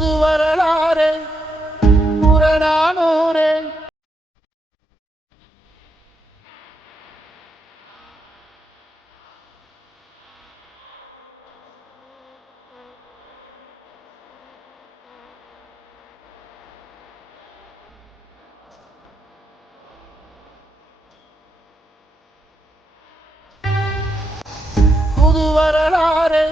புது வரலாறு புறநானூரே புது வரலாறு